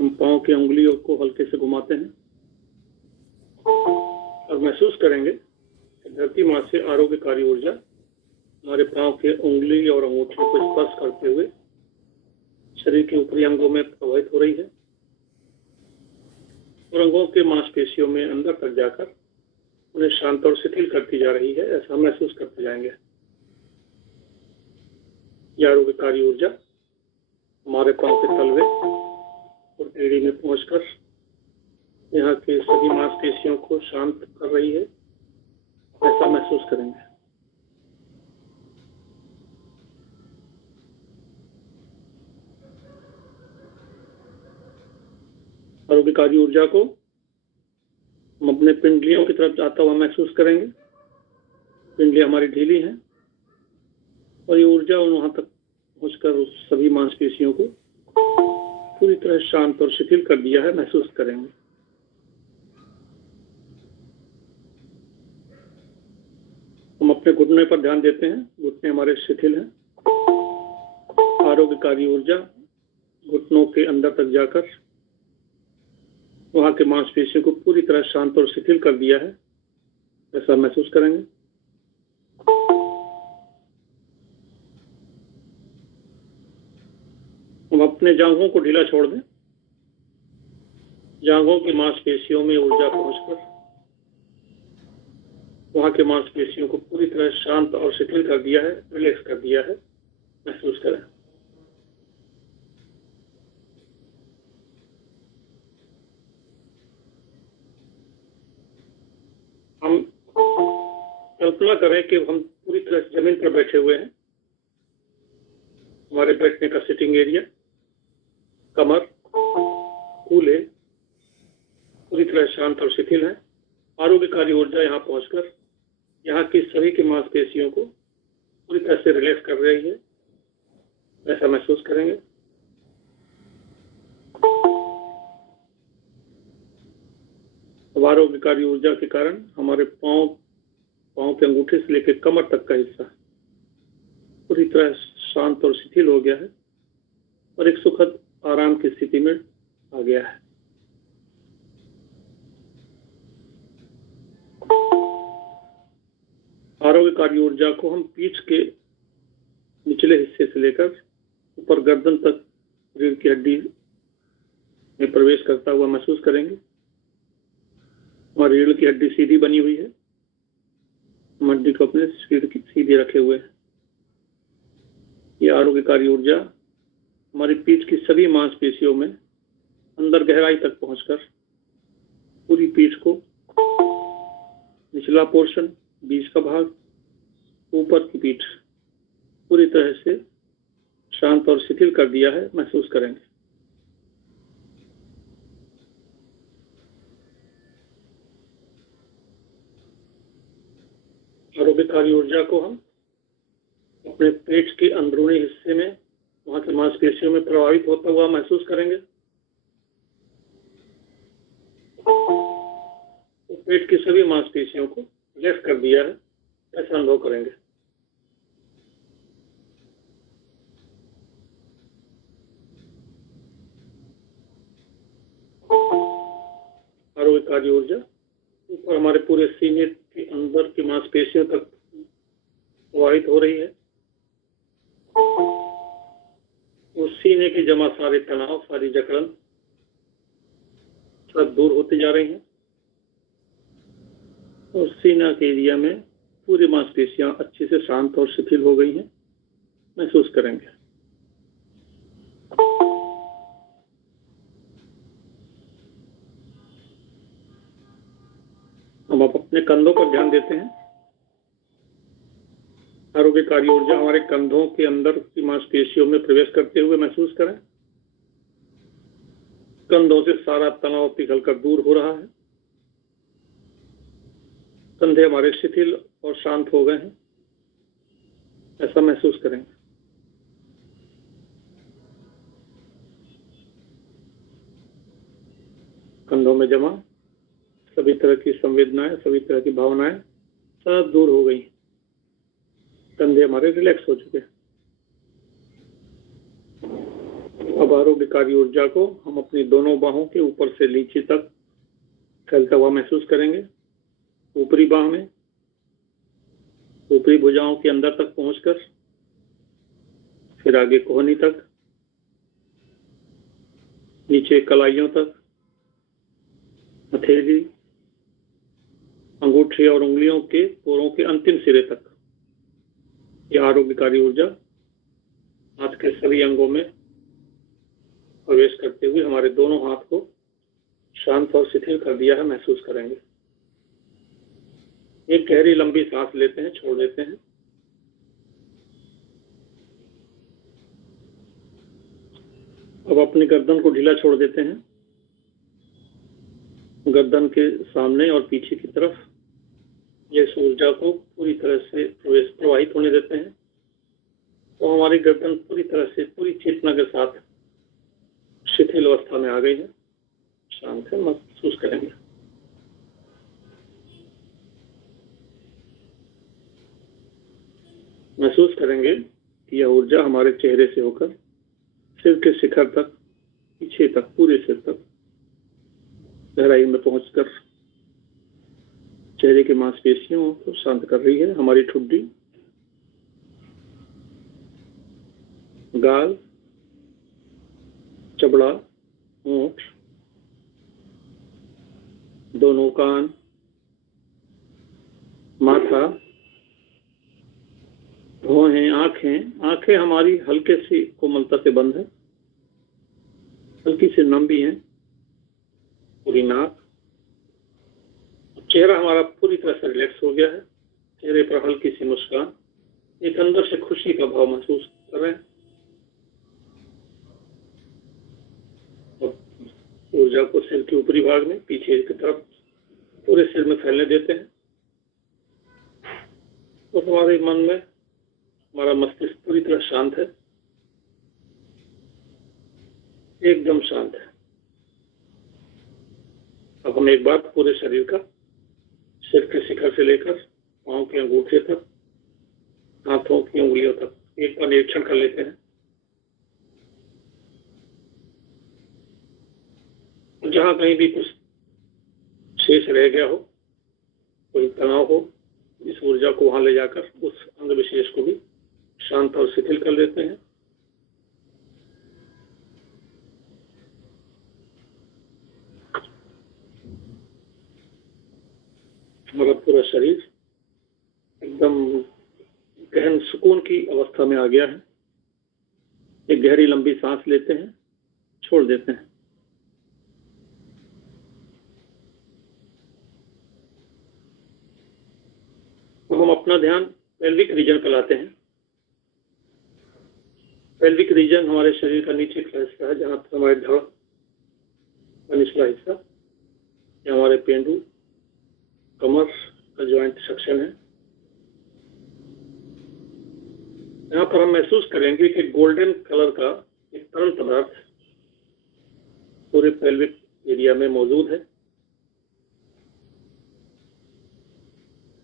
हम पांव की उंगलियों को हल्के से घुमाते हैं और महसूस करेंगे कि धरती माँ से आरोग्यकारी ऊर्जा हमारे पांव के उंगली और अंगूठे को स्पर्श करते हुए शरीर के ऊपरी अंगों में प्रवाहित हो रही है और अंगों के मांसपेशियों में अंदर तक जाकर उन्हें शांत और शिथिल करती जा रही है। ऐसा महसूस करते जाएंगे। यह आरोग्यकारी ऊर्जा हमारे पांव के तलवे और एड़ी में पहुंचकर यहाँ के सभी मांसपेशियों को शांत कर रही है। ऐसा महसूस करेंगे। आरोग्यकारी ऊर्जा को हम अपने पिंडलियों की तरफ जाता हुआ महसूस करेंगे। पिंडलियां हमारी ढीली हैं और ये ऊर्जा वहां तक पहुंचकर उस सभी मांसपेशियों को पूरी तरह शांत और शिथिल कर दिया है। महसूस करेंगे। हम अपने घुटने पर ध्यान देते हैं। घुटने हमारे शिथिल हैं। आरोग्यकारी ऊर्जा घुटनों के अंदर तक जाकर वहां के मांसपेशियों को पूरी तरह शांत और शिथिल कर दिया है। ऐसा महसूस करेंगे। हम अपने जांघों को ढीला छोड़ दें। जांघों की मांसपेशियों में ऊर्जा पहुंचकर वहां के मांसपेशियों को पूरी तरह शांत और शिथिल कर दिया है, रिलैक्स कर दिया है। महसूस करें। हम कल्पना करें कि हम पूरी तरह से जमीन पर बैठे हुए हैं। हमारे बैठने का सिटिंग एरिया, कमर, कूल्हे पूरी तरह शांत और शिथिल है। आरोग्यकारी ऊर्जा यहाँ पहुंचकर यहाँ की सभी की मांसपेशियों को पूरी तरह से रिलैक्स कर रही है। ऐसा महसूस करेंगे। अब आरोग्यकारी ऊर्जा के कारण हमारे पांव के अंगूठे से लेकर कमर तक का हिस्सा पूरी तरह शांत और शिथिल हो गया है और एक सुखद आराम की स्थिति में आ गया है। आरोग्यकारी ऊर्जा को हम पीठ के निचले हिस्से से लेकर ऊपर गर्दन तक रीढ़ की हड्डी में प्रवेश करता हुआ महसूस करेंगे। हमारी रीढ़ की हड्डी सीधी बनी हुई है। हम हड्डी को अपने रीढ़ की सीधे रखे हुए हैं। यह आरोग्यकारी ऊर्जा हमारी पीठ की सभी मांसपेशियों में अंदर गहराई तक पहुंचकर पूरी पीठ को, निचला पोर्शन, बीच का भाग, ऊपर की पीठ पूरी तरह से शांत और शिथिल कर दिया है। महसूस करेंगे। आरोग्यकारी ऊर्जा को हम अपने पेट के अंदरूनी हिस्से में वहां की मांसपेशियों में प्रभावित होता हुआ महसूस करेंगे। तो पेट की सभी मांसपेशियों को रिलैक्स कर दिया है। ऐसा अनुभव करेंगे। आरोग्यकारी ऊर्जा ऊपर हमारे पूरे सीने के अंदर की मांसपेशियों तक प्रवाहित हो रही है। उस सीने की जमा सारे तनाव, सारी जकड़न सब दूर होते जा रही हैं और सीना के एरिया में पूरी मांसपेशियां अच्छे से शांत और शिथिल हो गई हैं। महसूस करेंगे। हम अब अपने कंधों पर ध्यान देते हैं। आरोग्यकारी ऊर्जा हमारे कंधों के अंदर की मांसपेशियों में प्रवेश करते हुए महसूस करें। कंधों से सारा तनाव पिघलकर दूर हो रहा है। कंधे हमारे शिथिल और शांत हो गए हैं। ऐसा महसूस करेंगे। कंधों में जमा सभी तरह की संवेदनाएं, सभी तरह की भावनाएं सब दूर हो गई। कंधे हमारे रिलैक्स हो चुके हैं। अब अब आरोग्यकारी ऊर्जा को हम अपनी दोनों बाहों के ऊपर से नीचे तक फैलता हुआ महसूस करेंगे। ऊपरी बाह में, ऊपरी भुजाओं के अंदर तक पहुंचकर फिर आगे कोहनी तक, नीचे कलाइयों तक, हथेली, अंगूठे और उंगलियों के पोरों के अंतिम सिरे तक। यह आरोग्यकारी ऊर्जा हाथ के सभी अंगों में प्रवेश करते हुए हमारे दोनों हाथ को शांत और शिथिल कर दिया है महसूस करेंगे। एक गहरी लंबी सांस लेते हैं, छोड़ देते हैं। अब अपनी गर्दन को ढीला छोड़ देते हैं। गर्दन के सामने और पीछे की तरफ इस ऊर्जा को पूरी तरह से प्रवाहित होने देते हैं। तो हमारी गर्दन पूरी तरह से पूरी चेतना के साथ शिथिल अवस्था में आ गई है। शांत है, महसूस करेंगे। महसूस करेंगे कि यह ऊर्जा हमारे चेहरे से होकर सिर के शिखर तक, पीछे तक, पूरे सिर तक गहराई में पहुंचकर चेहरे की मांसपेशियों को शांत कर रही है। हमारी ठुड्डी, गाल, चबड़ा, होंठ, दोनों कान, माथा, भौहें, आंखें हमारी हल्के सी कोमलता से बंद है, हल्की सी नम भी है। पूरी नाक, चेहरा हमारा पूरी तरह से रिलैक्स हो गया है। चेहरे पर हल्की सी मुस्कान, एक अंदर से खुशी का भाव महसूस कर रहे हैं। ऊर्जा को सिर के ऊपरी भाग में, पीछे की तरफ पूरे सिर में फैलने देते हैं। तो हमारे मन में हमारा मस्तिष्क पूरी तरह शांत है, एकदम शांत है। अब हम एक बार पूरे शरीर का, सिर के शिखर से लेकर पांव के अंगूठे तक, हाथों की उंगलियों तक एक बार निरीक्षण कर लेते हैं। जहां कहीं भी कुछ शेष रह गया हो, कोई तनाव हो, इस ऊर्जा को वहां ले जाकर उस अंग विशेष को भी शांत और शिथिल कर देते हैं। हमारा पूरा शरीर एकदम गहन सुकून की अवस्था में आ गया है। एक गहरी लंबी सांस लेते हैं, छोड़ देते हैं। तो हम अपना ध्यान पेल्विक रीजन पर लाते हैं। पेल्विक रीजन हमारे शरीर का नीचे का हिस्सा है, जहां पर हमारे धड़ का निचला हिस्सा, या हमारे पेंडू, कमर का ज्वाइंट सेक्शन है। यहाँ पर हम महसूस करेंगे कि गोल्डन कलर का एक तरल पदार्थ पूरे पेल्विक एरिया में मौजूद है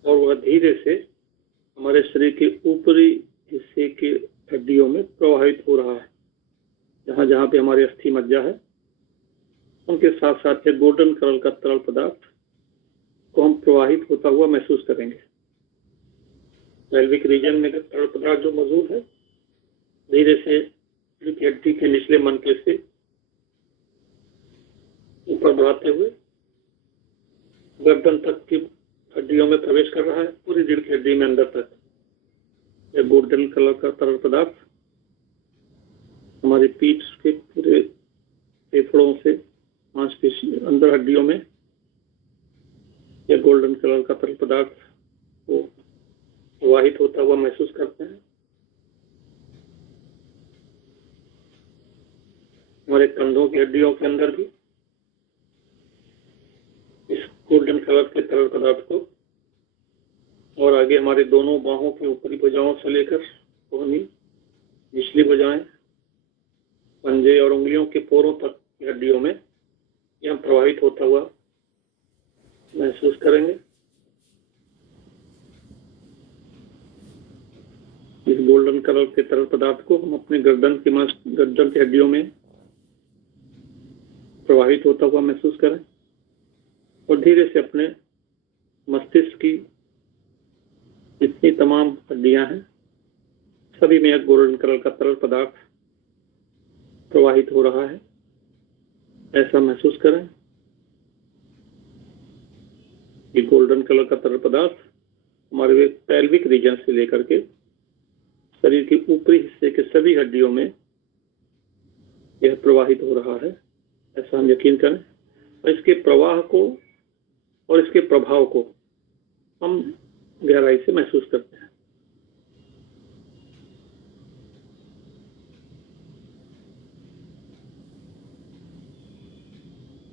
और वह धीरे से हमारे शरीर के ऊपरी हिस्से के हड्डियों में प्रवाहित हो रहा है। जहां जहां पे हमारी अस्थि मज्जा है, उनके साथ साथ एक गोल्डन कलर का तरल पदार्थ को हम प्रवाहित होता हुआ महसूस करेंगे। पेल्विक रीजन में तरल पदार्थ जो मौजूद है, धीरे से हड्डी के निचले मनके से ऊपर बढ़ाते हुए गर्दन तक की हड्डियों में प्रवेश कर रहा है, पूरी रीढ़ की हड्डी में अंदर तक। यह गोल्डन कलर का तरल पदार्थ हमारी पीठ के पूरे फेफड़ों से मांसपेशी अंदर हड्डियों में यह गोल्डन कलर का तरल पदार्थ को प्रवाहित होता हुआ महसूस करते हैं। हमारे कंधों की हड्डियों के अंदर भी इस गोल्डन कलर के तरल पदार्थ को, और आगे हमारे दोनों बाहों की ऊपरी भुजाओं से लेकर कोहनी, निचली भुजाएं, पंजे और उंगलियों के पोरों तक की हड्डियों में यह प्रवाहित होता हुआ महसूस करेंगे। इस गोल्डन कलर के तरल पदार्थ को हम अपने गर्दन की हड्डियों में प्रवाहित होता हुआ महसूस करें और धीरे से अपने मस्तिष्क की जितनी तमाम हड्डियां हैं सभी में एक गोल्डन कलर का तरल पदार्थ प्रवाहित हो रहा है, ऐसा महसूस करें। ये गोल्डन कलर का तरल पदार्थ हमारे पैल्विक रीजन से लेकर के शरीर के ऊपरी हिस्से के सभी हड्डियों में यह प्रवाहित हो रहा है, ऐसा हम यकीन करें। और इसके प्रवाह को और इसके प्रभाव को हम गहराई से महसूस करते हैं।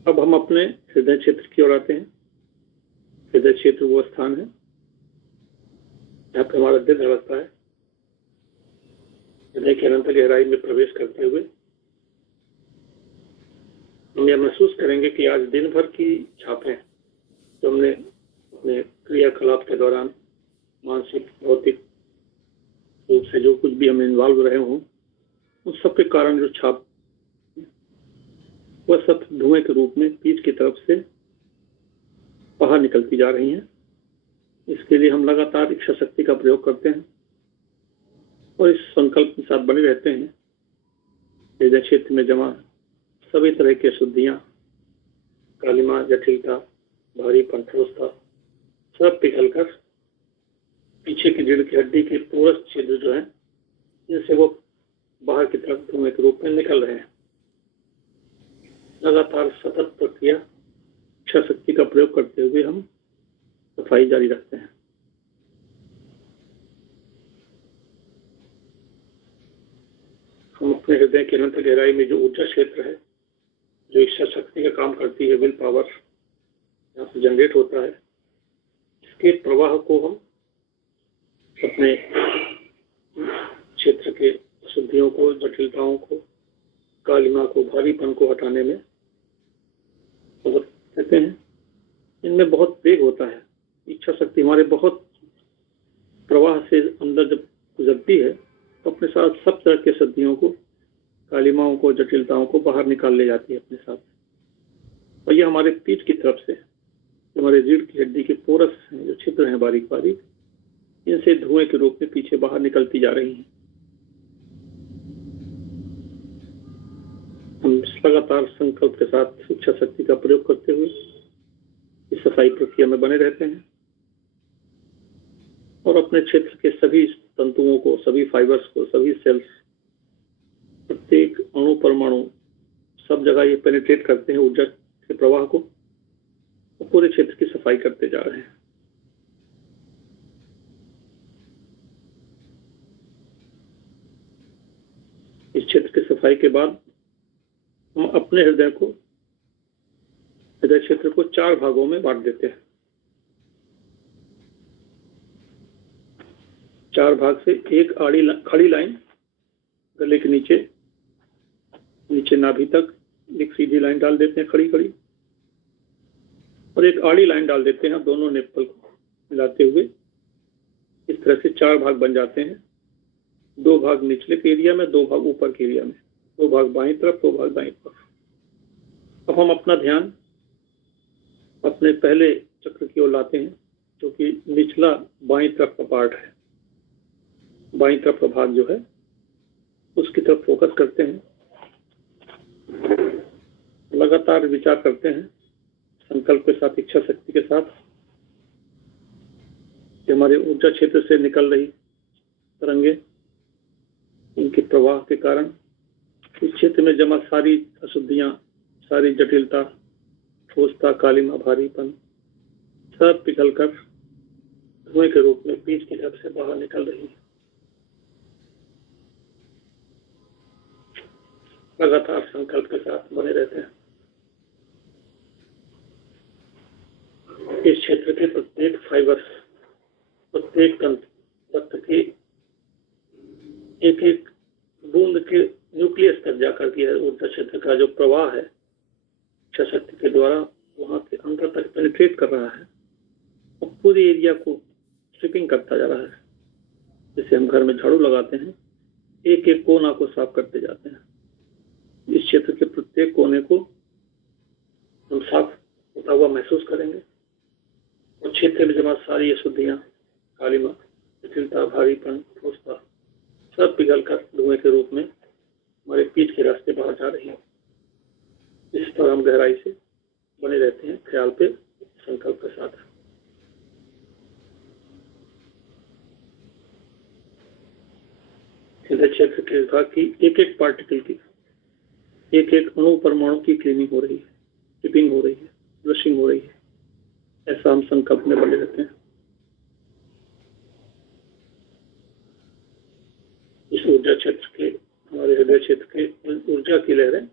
अब हम अपने हृदय क्षेत्र की ओर आते हैं। हृदय क्षेत्र वो स्थान है जहाँ पे हमारा दिल धड़कता है। हृदय की अनंत गहराई में प्रवेश करते हुए हम यह महसूस करेंगे कि आज दिन भर की छापें जो हमने अपने क्रियाकलाप के दौरान मानसिक भौतिक रूप से जो कुछ भी हम इन्वॉल्व रहे हों, उन सब के कारण जो छाप वह सब धुएं के रूप में पीठ की तरफ से बाहर निकलती जा रही हैं। इसके लिए हम लगातार इच्छा शक्ति का प्रयोग करते हैं और इस संकल्प के साथ बने रहते हैं। हृदय क्षेत्र में जमा सभी तरह की अशुद्धियां, कालिमा, जटिलता, भारीपन, ठोसता सब पिघलकर पीछे की रीढ़ की हड्डी के पोरस छिद्र जो है जिनसे वो बाहर की तरफ धुएं के रूप में निकल रहे हैं। लगातार सतत प्रक्रिया इच्छा शक्ति का प्रयोग करते हुए हम सफाई जारी रखते हैं। हम अपने हृदय के अनंत गहराई में जो ऊर्जा क्षेत्र है, जो इच्छा शक्ति का काम करती है, विल पावर यहाँ से जनरेट होता है, इसके प्रवाह को हम अपने क्षेत्र के अशुद्धियों को, जटिलताओं को, कालिमा को, भारीपन को हटाने में मदद देते हैं। इनमें बहुत वेग होता है। इच्छा शक्ति हमारे बहुत प्रवाह से अंदर जब गुजरती है तो अपने साथ सब तरह के अशुद्धियों को, कालिमाओं को, जटिलताओं को बाहर निकाल ले जाती है अपने साथ। और ये हमारे पीठ की तरफ से हमारे रीढ़ की हड्डी के पोरस हैं, जो छिद्र हैं बारीक बारीक, इनसे धुएं के रूप में पीछे बाहर निकलती जा रही हैं। हम लगातार संकल्प के साथ इच्छा शक्ति का प्रयोग करते हुए इस सफाई प्रक्रिया में बने रहते हैं और अपने क्षेत्र के सभी तंतुओं को, सभी फाइबर्स को, सभी सेल्स, प्रत्येक अणु परमाणु सब जगह ये पेनिट्रेट करते हैं ऊर्जा के प्रवाह को, तो पूरे क्षेत्र की सफाई करते जा रहे हैं। इस क्षेत्र की सफाई के बाद हम अपने हृदय क्षेत्र को 4 भागों में बांट देते हैं। 4 भाग से एक खड़ी लाइन गले के नीचे नाभि तक एक सीधी लाइन डाल देते हैं, खड़ी और एक आड़ी लाइन डाल देते हैं दोनों नेपल को मिलाते हुए। इस तरह से 4 भाग बन जाते हैं। 2 भाग निचले के एरिया में, 2 भाग ऊपर के एरिया में, 2 भाग बाईं तरफ, 2 भाग दाईं तरफ। अब हम अपना ध्यान अपने पहले चक्र की ओर लाते हैं, जो कि निचला बाईं तरफ का पार्ट है। बाईं तरफ का भाग जो है उसकी तरफ फोकस करते हैं। लगातार विचार करते हैं संकल्प के साथ, इच्छा शक्ति के साथ, कि हमारे ऊर्जा क्षेत्र से निकल रही तरंगे, इनके प्रवाह के कारण इस क्षेत्र में जमा सारी अशुद्धियां, सारी जटिलता, ठोसता, कालिमा, भारीपन सब पिघलकर धुएं के रूप में पीठ की तरफ से बाहर निकल रही है। लगातार संकल्प के साथ बने रहते हैं। इस क्षेत्र के प्रत्येक फाइबर, प्रत्येक तंत्र के एक एक बूंद के न्यूक्लियस तक जाकर के ऊर्जा क्षेत्र का जो प्रवाह है इच्छा शक्ति के द्वारा वहां के अंदर तक पेनिट्रेट कर रहा है और पूरे एरिया को स्वीपिंग करता जा रहा है। जैसे हम घर में झाड़ू लगाते हैं, एक एक कोना को साफ करते जाते हैं। इस क्षेत्र के प्रत्येक कोने को साफ होता हुआ महसूस करेंगे और क्षेत्र में जमा सारी अशुद्धियां, कालिमा, जटिलता, भारीपन, ठोसता सब पिघलकर धुएं के रूप में हमारे पीठ के रास्ते बाहर जा रही है। इस पर हम गहराई से बने रहते हैं ख्याल पे संकल्प के साथ। हृदय क्षेत्र के विभाग की एक एक पार्टिकल की, एक एक अणु परमाणु की क्लीनिंग हो रही है, टिपिंग हो रही है, ब्रशिंग हो रही है, ऐसा हम संकल्प में बने रहते हैं। इस ऊर्जा क्षेत्र के, हमारे हृदय क्षेत्र के ऊर्जा की लहरें,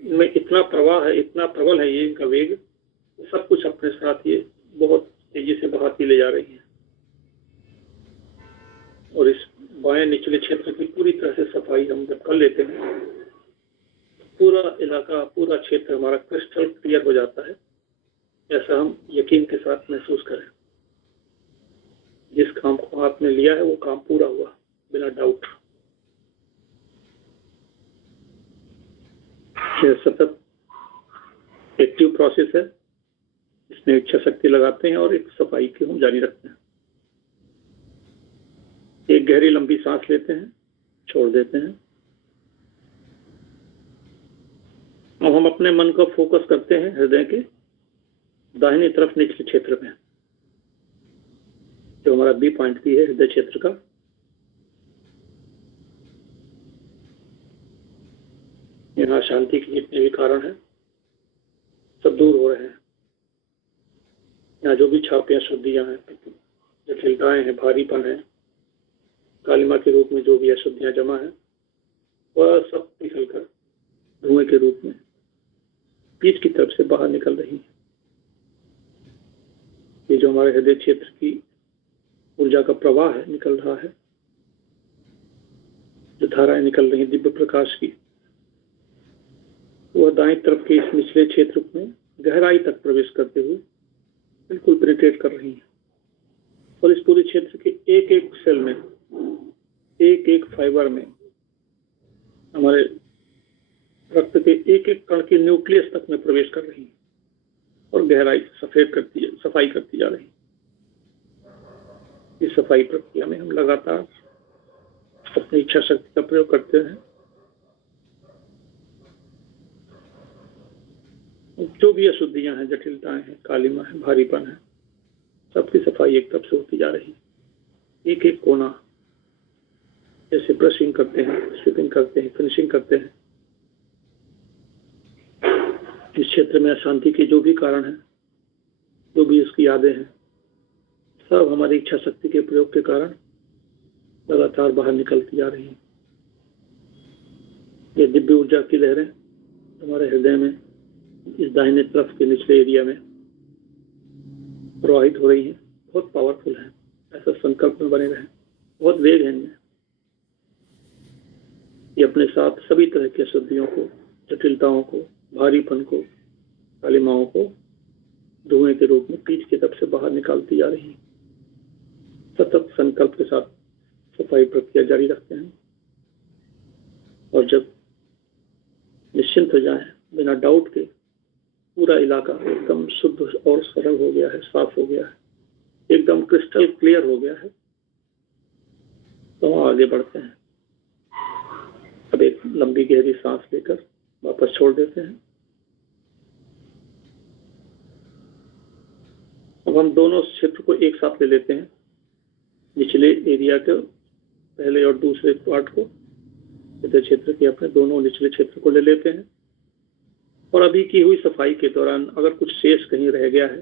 इनमें इतना प्रवाह है, इतना प्रबल है ये इनका वेग, सब कुछ अपने साथ ये बहुत तेजी से बहाती ले जा रही है। और इस बाएं निचले क्षेत्र की पूरी तरह से सफाई हम जब कर लेते हैं, पूरा इलाका, पूरा क्षेत्र हमारा क्रिस्टल क्लियर हो जाता है। ऐसा हम यकीन के साथ महसूस करें। जिस काम को आपने लिया है वो काम पूरा हुआ बिना डाउट। यह सतत एक्टिव प्रोसेस है, इसमें इच्छा शक्ति लगाते हैं और एक सफाई की हम जारी रखते हैं। एक गहरी लंबी सांस लेते हैं, छोड़ देते हैं। अब हम अपने मन को फोकस करते हैं हृदय के दाहिनी तरफ निचले क्षेत्र में, जो हमारा बी पॉइंट भी है हृदय क्षेत्र का। यहाँ शांति के जितने भी कारण हैं सब दूर हो रहे हैं। यहाँ जो भी छापियां, शुद्धियां हैं, जटिलताएं हैं, भारीपन है, कालिमा के रूप में जो भी अशुद्धियां जमा है, वह सब निकलकर धुएं के रूप में पीठ की तरफ से बाहर निकल रही है। ये जो हमारे हृदय क्षेत्र की ऊर्जा का प्रवाह है, निकल रहा है, जो धाराएं निकल रही हैं दिव्य प्रकाश की, वह दाएं तरफ के इस निचले क्षेत्र में गहराई तक प्रवेश करते हुए बिल्कुल पेनिट्रेट कर रही है। और इस पूरे क्षेत्र के एक एक सेल में, एक एक फाइबर में, हमारे रक्त के एक एक कण के न्यूक्लियस तक में प्रवेश कर रही है और गहराई सफाई करती जा रही है। इस सफाई प्रक्रिया में हम लगातार अपनी इच्छा शक्ति का प्रयोग करते हैं। जो भी अशुद्धियां हैं, जटिलताएं हैं, कालिमा है, भारीपन है, सबकी सफाई एक तरफ से होती जा रही है। एक एक कोना, जैसे ब्रशिंग करते हैं, स्वीपिंग करते हैं, फिनिशिंग करते हैं। इस क्षेत्र में अशांति के जो भी कारण हैं, जो भी इसकी यादें हैं, सब हमारी इच्छा शक्ति के प्रयोग के कारण लगातार बाहर निकलती जा रही हैं। ये दिव्य ऊर्जा की लहरें हमारे हृदय में इस दाहिने तरफ के निचले एरिया में प्रवाहित हो रही हैं। बहुत पावरफुल है, ऐसा संकल्प में बने रहें। बहुत वेग है इनमें। ये अपने साथ सभी तरह की अशुद्धियों को, जटिलताओं को, भारीपन को, कालिमाओं को धुएं के रूप में पीठ की तरफ से बाहर निकालती जा रही है। सतत संकल्प के साथ सफाई प्रक्रिया जारी रखते हैं और जब निश्चिंत हो जाए, बिना डाउट के पूरा इलाका एकदम शुद्ध और सरल हो गया है, साफ हो गया है, एकदम क्रिस्टल क्लियर हो गया है, तो हम आगे बढ़ते हैं। अब एक लंबी गहरी सांस लेकर वापस छोड़ देते हैं। अब हम दोनों क्षेत्र को एक साथ ले लेते हैं, निचले एरिया के पहले और दूसरे पार्ट को, हृदय क्षेत्र के अपने दोनों निचले क्षेत्र को ले लेते हैं। और अभी की हुई सफाई के दौरान अगर कुछ शेष कहीं रह गया है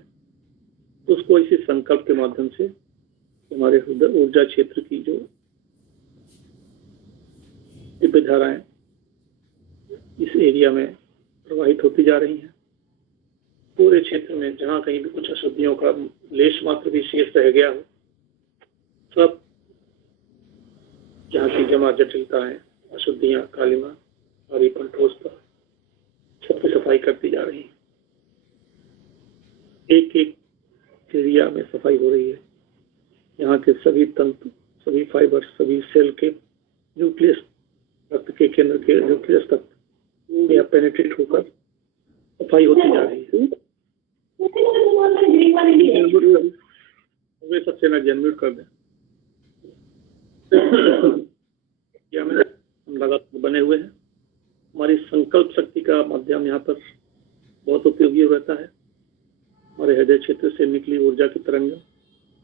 तो उसको इसी संकल्प के माध्यम से हमारे ऊर्जा क्षेत्र की जो दिव्य धाराएं इस एरिया में प्रवाहित होती जा रही हैं, पूरे क्षेत्र में जहां कहीं भी कुछ अशुद्धियों का लेश मात्र भी शेष रह गया हो, सब जहाँ की जमा जटिलताएं, अशुद्धियां, कालिमा, भारीपन, ठोसता, सबकी सफाई करती जा रही है। एक एक एरिया में सफाई हो रही है। यहाँ के सभी तंतु, सभी फाइबर, सभी सेल के न्यूक्लियस, रक्त के केंद्र के न्यूक्लियस तक यह पेनिट्रेट होकर सफाई होती जा रही है। से एनर्जी अनम्यूट कर दें। क्या में हम लगातार बने हुए हैं। हमारी संकल्प शक्ति का माध्यम यहाँ पर बहुत उपयोगी रहता है। हमारे हृदय क्षेत्र से निकली ऊर्जा की तरंग,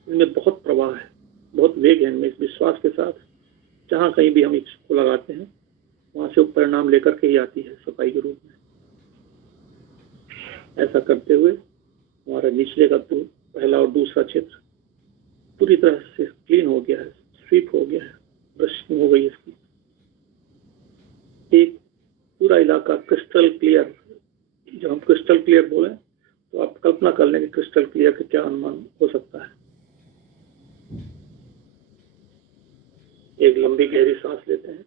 इनमें बहुत प्रवाह है, बहुत वेग है इनमें। इस विश्वास के साथ जहाँ कहीं भी हम इसको लगाते हैं वहां से परिणाम लेकर के ही आती है सफाई के रूप में। ऐसा करते हुए हमारा निचले का पहला और दूसरा क्षेत्र पूरी तरह से क्लीन हो गया है, स्वीप हो गया है, ब्रशिंग हो गई इसकी। एक पूरा इलाका क्रिस्टल क्लियर। जब हम क्रिस्टल क्लियर बोले तो आप कल्पना कर लें कि क्रिस्टल क्लियर का क्या अनुमान हो सकता है। एक लंबी गहरी सांस लेते हैं,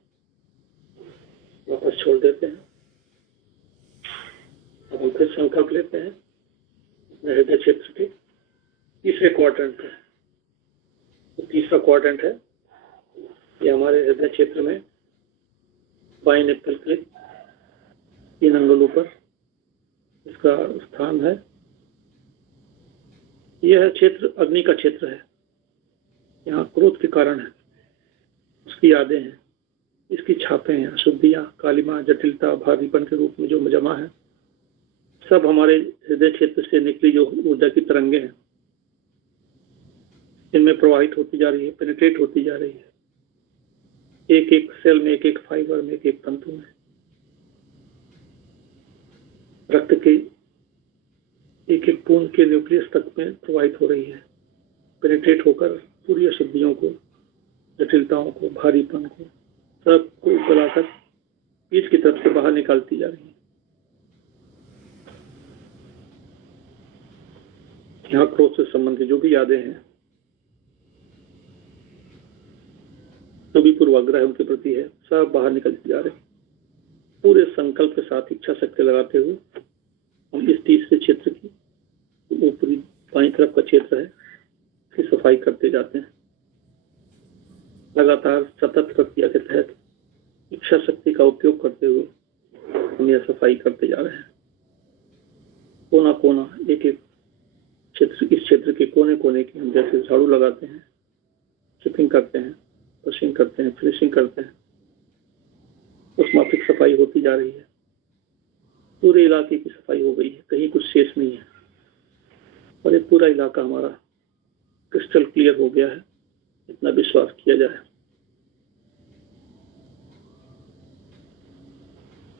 वापस छोड़ देते हैं। अब हम फिर संकल्प लेते हैं हृदय क्षेत्र के तीसरे क्वाड्रेंट पे। तो तीसरा क्वाड्रेंट है ये हमारे हृदय क्षेत्र में बाएं निप्पल के 3 अंगुल ऊपर इसका स्थान है। यह क्षेत्र अग्नि का क्षेत्र है। यहाँ क्रोध के कारण है, उसकी यादें हैं, इसकी छापें हैं, अशुद्धियां, कालिमा, जटिलता, भारीपन के रूप में जो जमा है, सब हमारे हृदय क्षेत्र से निकली जो ऊर्जा की तरंगे हैं इनमें प्रवाहित होती जा रही है, पेनिट्रेट होती जा रही है। एक एक सेल में, एक एक फाइबर में, एक एक तंतु में, रक्त के एक एक बूंद के न्यूक्लियस तक में प्रवाहित हो रही है। पेनिट्रेट होकर पूरी अशुद्धियों को, जटिलताओं को, भारीपन को, सबको गलाकर बीच की तरफ से बाहर निकालती जा रही है। यहाँ क्रोध से संबंधित जो भी यादें हैं, जो भी पूर्वाग्रह उनके प्रति है, सब बाहर निकलती जा रही है। पूरे संकल्प के साथ इच्छा शक्ति लगाते हुए हम इस तीसरे क्षेत्र की ऊपरी बाईं तरफ का क्षेत्र है की सफाई करते जाते हैं। लगातार सतत प्रक्रिया के तहत इच्छा शक्ति का उपयोग करते हुए हम यह सफाई करते जा रहे हैं। कोना कोना, एक एक क्षेत्र, इस क्षेत्र के कोने कोने की हम जैसे झाड़ू लगाते हैं, चिपिंग करते हैं, ब्रशिंग करते हैं, फिनिशिंग करते हैं, उस माफिक सफाई होती जा रही है। पूरे इलाके की सफाई हो गई है, कहीं कुछ शेष नहीं है और ये पूरा इलाका हमारा क्रिस्टल क्लियर हो गया है, इतना विश्वास किया जाए।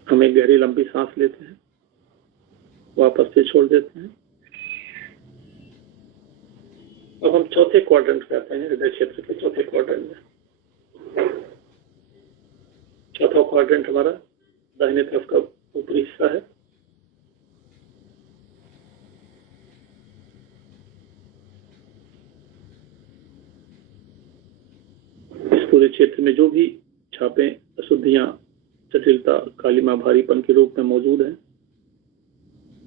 हम एक गहरी लंबी सांस लेते हैं, वापस से छोड़ देते हैं। अब हम चौथे क्वाड्रेंट पे आते हैं, हृदय क्षेत्र के चौथे क्वाड्रेंट में। चौथा क्वाड्रेंट हमारा दाहिने तरफ का ऊपरी हिस्सा है। इस पूरे क्षेत्र में जो भी छापें, अशुद्धियां, जटिलता, कालिमा, भारीपन के रूप में मौजूद है,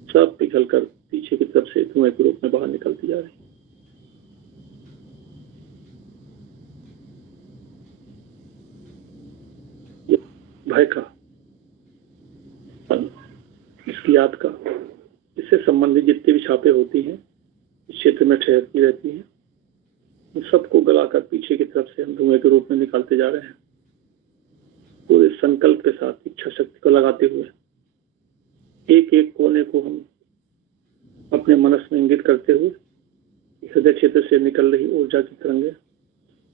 सब पिघलकर पीछे की तरफ से धुएं के रूप में बाहर निकलती जा रही है। भय का, इसकी याद का, इससे संबंधित जितनी भी छापें होती हैं इस क्षेत्र में ठहरती रहती हैं, उन सबको गलाकर पीछे की तरफ से हम धुएं के रूप में निकालते जा रहे हैं। पूरे संकल्प के साथ इच्छा शक्ति को लगाते हुए एक एक कोने को हम अपने मनस में इंगित करते हुए हृदय क्षेत्र से निकल रही ऊर्जा की तरंगे,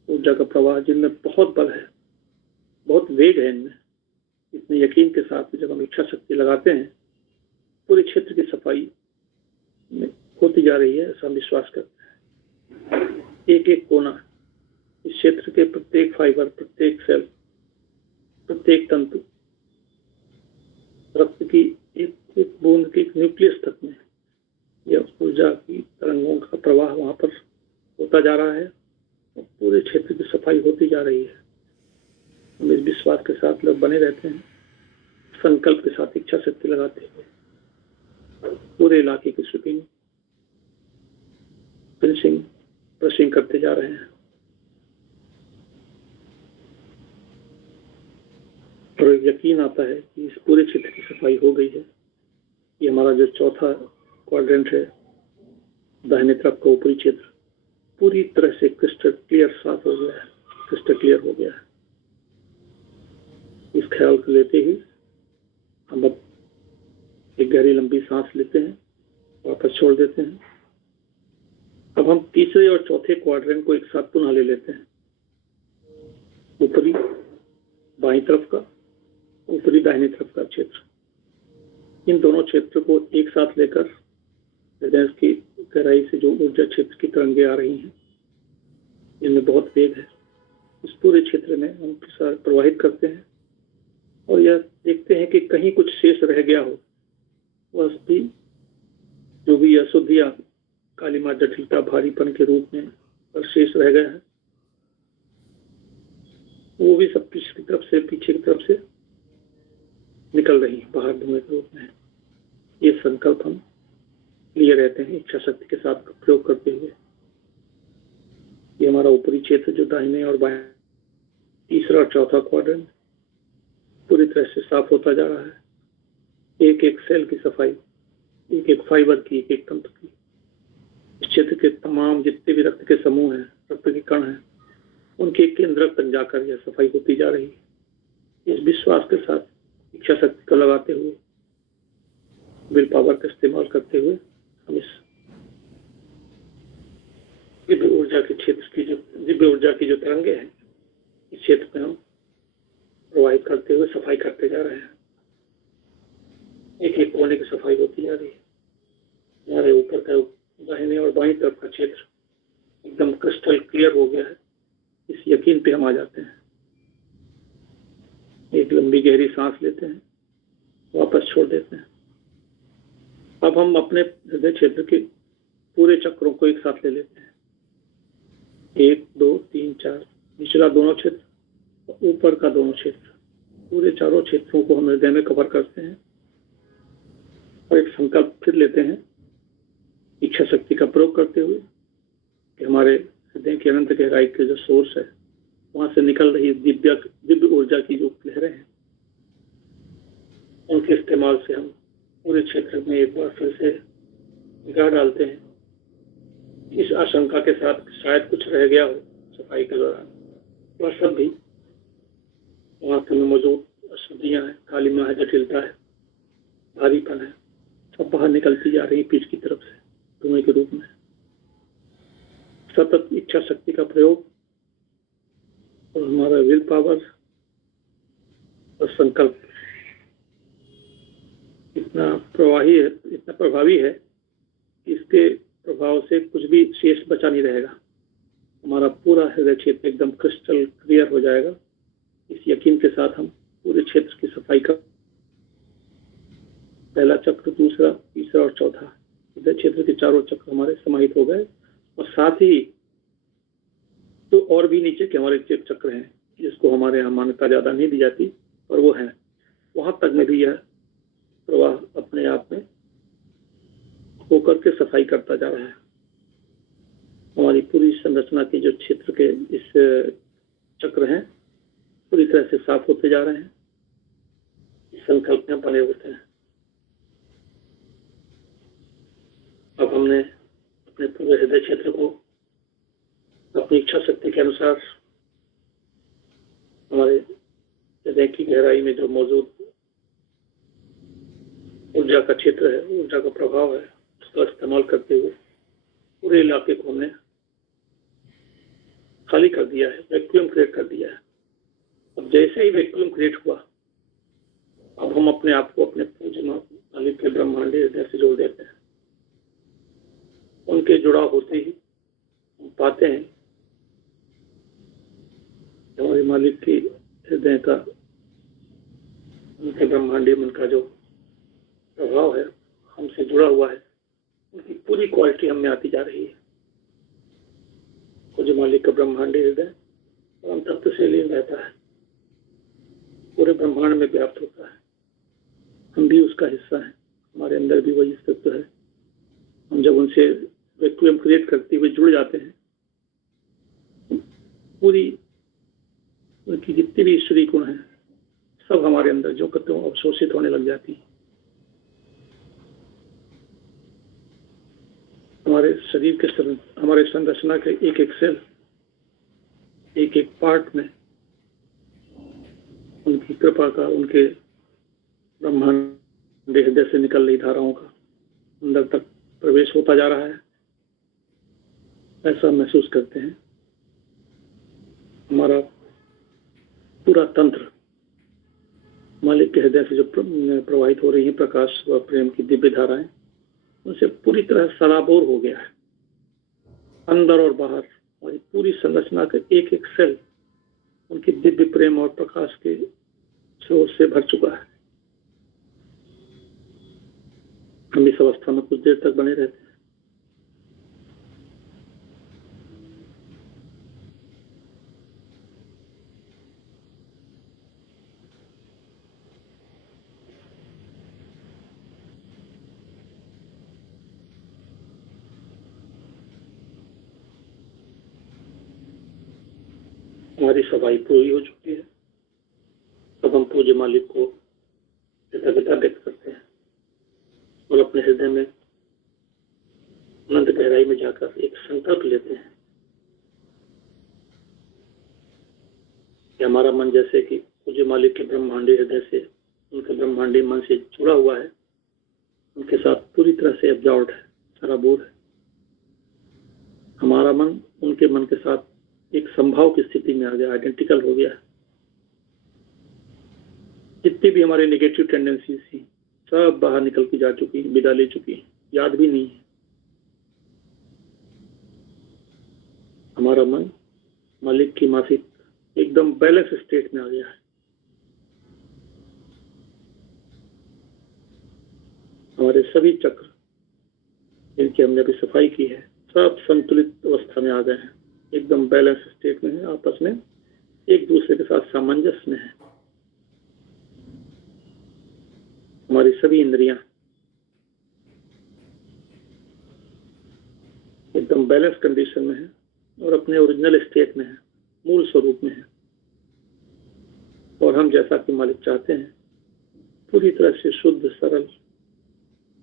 ऊर्जा का प्रवाह जिनमें बहुत बल है, बहुत वेग है, इनमें इतने यकीन के साथ जब हम इच्छा शक्ति लगाते हैं पूरे क्षेत्र की सफाई होती जा रही है, ऐसा हम विश्वास करते हैं। एक एक कोना, इस क्षेत्र के प्रत्येक फाइबर, प्रत्येक सेल, प्रत्येक तंतु, रक्त की एक एक बूंद के न्यूक्लियस तक में यह ऊर्जा की तरंगों का प्रवाह वहां पर होता जा रहा है और पूरे क्षेत्र की सफाई होती जा रही है। हम इस विश्वास के साथ लोग बने रहते हैं, संकल्प के साथ इच्छा शक्ति लगाते हुए पूरे इलाके की स्वीपिंग, फिनिशिंग, ब्रशिंग करते जा रहे हैं। और एक यकीन आता है कि इस पूरे क्षेत्र की सफाई हो गई है। ये हमारा जो चौथा क्वाड्रेंट है, दाहिने तरफ का ऊपरी क्षेत्र, पूरी तरह से क्रिस्टल क्लियर साफ हो गया है, क्रिस्टल क्लियर हो गया है। इस ख्याल को लेते ही हम अब एक गहरी लंबी सांस लेते हैं, वापस छोड़ देते हैं। अब हम तीसरे और चौथे क्वाड्रेंट को एक साथ पुनः ले लेते हैं। ऊपरी बाईं तरफ का, ऊपरी दाहिनी तरफ का क्षेत्र, इन दोनों क्षेत्र को एक साथ लेकर हृदय की गहराई से जो ऊर्जा क्षेत्र की तरंगे आ रही हैं, इनमें बहुत वेग है, इस पूरे क्षेत्र में हम प्रवाहित करते हैं और यह देखते हैं कि कहीं कुछ शेष रह गया हो। वह भी जो भी अशुद्धियां, कालिमा, जटिलता, भारीपन के रूप में और शेष रह गया है, वो भी सब पीछे की तरफ से निकल रही है बाहर धुएं के रूप में। ये संकल्प हम लिए रहते हैं इच्छा शक्ति के साथ प्रयोग करते हुए। ये हमारा ऊपरी क्षेत्र जो दाहिने और बाएं, तीसरा और चौथा क्वाड्रेंट पूरी तरह से साफ होता जा रहा है। एक एक सेल की सफाई, एक एक फाइबर की, एक एक तंत्र की। इस क्षेत्र के तमाम जितने भी रक्त के समूह हैं, रक्त के कण हैं, उनके केंद्र तक जाकर यह सफाई होती जा रही है। इस विश्वास के साथ इच्छा शक्ति को लगाते हुए, विल पावर का इस्तेमाल करते हुए हम इस दिव्य ऊर्जा के क्षेत्र की जो दिव्य ऊर्जा की जो तरंगे हैं, इस क्षेत्र में हम प्रवाहित करते हुए सफाई करते जा रहे हैं। एक एक कोने की सफाई होती जा रही है। हमारे ऊपर का दाहिने और बाईं तरफ का क्षेत्र एकदम क्रिस्टल क्लियर हो गया है। इस यकीन पे हम आ जाते हैं। एक लंबी गहरी सांस लेते हैं, वापस छोड़ देते हैं। अब हम अपने हृदय क्षेत्र के पूरे चक्रों को एक साथ ले लेते हैं। 1, 2, 3, 4, निचला दोनों क्षेत्र, ऊपर का दोनों क्षेत्र, पूरे चारों क्षेत्रों को हम हृदय में कवर करते हैं और एक संकल्प फिर लेते हैं इच्छा शक्ति का प्रयोग करते हुए कि हमारे हृदय की अनंत गहराई के जो सोर्स है, वहां से निकल रही दिव्य ऊर्जा की जो लहरें हैं, उनके इस्तेमाल से हम पूरे क्षेत्र में एक बार फिर से निगाह डालते हैं। इस आशंका के साथ शायद कुछ रह गया हो सफाई के दौरान, वह सब भी वहां में मौजूद अशुद्धियां हैं, कालिमा है, जटिलता है, भारीपन है, सब बाहर निकलती जा रही पीठ की तरफ से धुएं के रूप में। सतत इच्छा शक्ति का प्रयोग और हमारा विल पावर और संकल्प इतना प्रभावी है कि इसके प्रभाव से कुछ भी शेष बचा नहीं रहेगा। हमारा पूरा हृदय क्षेत्र एकदम क्रिस्टल क्लियर हो जाएगा। इस यकीन के साथ हम पूरे क्षेत्र की सफाई का पहला चक्र, दूसरा, तीसरा और चौथा हृदय क्षेत्र के चारों चक्र हमारे समाहित हो गए और साथ ही तो और भी नीचे के हमारे चक्र हैं जिसको हमारे यहाँ मान्यता ज्यादा नहीं दी जाती, और वो है वहां तक में भी यह प्रवाह अपने आप में होकर के सफाई करता जा रहा है। हमारी पूरी संरचना की जो क्षेत्र के इस चक्र हैं पूरी तरह से साफ होते जा रहे हैं। संकल्प में बने होते हैं। अब हमने अपने पूरे हृदय क्षेत्र को अपनी इच्छा शक्ति के अनुसार हमारे हृदय की गहराई में जो मौजूद ऊर्जा का क्षेत्र है, ऊर्जा का प्रभाव है, उसका इस्तेमाल करते हुए पूरे इलाके को हमने खाली कर दिया है, वैक्यूम क्रिएट कर दिया है। अब जैसे ही वैक्यूम क्रिएट हुआ, अब हम अपने आप को अपने पूज्य मालिक के ब्रह्मांडीय हृदय से जोड़ देते हैं। उनके जुड़ाव होते ही हम पाते हैं हमारे मालिक की हृदय का, उनके ब्रह्मांडीय मन का जो प्रभाव है हमसे जुड़ा हुआ है, उनकी पूरी क्वालिटी हम में आती जा रही है। पूज्य मालिक का ब्रह्मांडीय हृदय परम तत्व से लीन रहता है, पूरे ब्रह्मांड में व्याप्त होता है। हम भी उसका हिस्सा हैं, हमारे अंदर भी वही तत्व है। हम जब उनसे वैक्यूम क्रिएट करते हुए जुड़ जाते हैं, पूरी उनकी जितनी भी ईश्वरीय गुण हैं सब हमारे अंदर जो कहते हो अवशोषित होने लग जाती है। हमारे शरीर के हमारे संरचना के एक एक सेल, एक एक पार्ट में उनकी कृपा का, उनके ब्रह्मांड हृदय से निकल रही धाराओं का अंदर तक प्रवेश होता जा रहा है, ऐसा महसूस करते हैं। हमारा पूरा तंत्र मालिक के हृदय से जो प्रवाहित हो रही है प्रकाश व प्रेम की दिव्य धाराएं, उनसे पूरी तरह सराबोर हो गया है। अंदर और बाहर हमारी पूरी संरचना का एक एक सेल उनकी दिव्य प्रेम और प्रकाश के स्रोत से भर चुका है। हम इस अवस्था में कुछ देर तक बने रहते हैं। हमारी सफाई पूरी हो चुकी है। अब हम पूज्य मालिक को कृतज्ञता व्यक्त करते हैं और अपने हृदय में अनंत गहराई में जाकर एक संकल्प लेते हैं कि हमारा मन जैसे कि पूज्य मालिक के ब्रह्मांडी हृदय से, उनके ब्रह्मांडी मन से जुड़ा हुआ है, उनके साथ पूरी तरह से एब्जॉर्ब्ड है, सराबोर है। हमारा मन उनके मन के साथ एक संभाव की स्थिति में आ गया, आइडेंटिकल हो गया। जितनी भी हमारी नेगेटिव टेंडेंसीज थी सब बाहर निकल के जा चुकी, विदा ले चुकी, याद भी नहीं है। हमारा मन मालिक की माफिक एकदम बैलेंस स्टेट में आ गया है। हमारे सभी चक्र जिनकी हमने अभी सफाई की है सब संतुलित अवस्था में आ गए हैं, एकदम बैलेंस स्टेट में है, आपस में एक दूसरे के साथ सामंजस्य में है। हमारी सभी इंद्रियां एकदम बैलेंस कंडीशन में है और अपने ओरिजिनल स्टेट में है, मूल स्वरूप में है। और हम जैसा कि मालिक चाहते हैं पूरी तरह से शुद्ध, सरल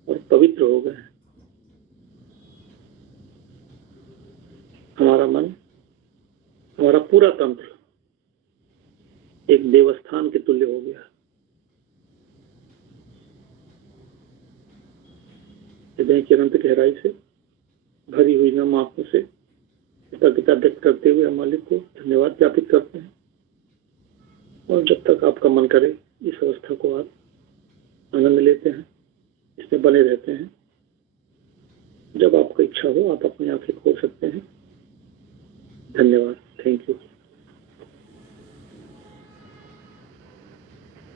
और पवित्र हो गए हैं। हमारा मन, हमारा पूरा तंत्र एक देवस्थान के तुल्य हो गया। हृदय की अनंत गहराई से भरी हुई नम आंखों से कृतज्ञता व्यक्त करते हुए हम मालिक को धन्यवाद ज्ञापित करते हैं। और जब तक आपका मन करे इस अवस्था को आप आनंद लेते हैं, इसमें बने रहते हैं। जब आपको इच्छा हो आप अपनी आंखें खोल सकते हैं। धन्यवाद। Thank you.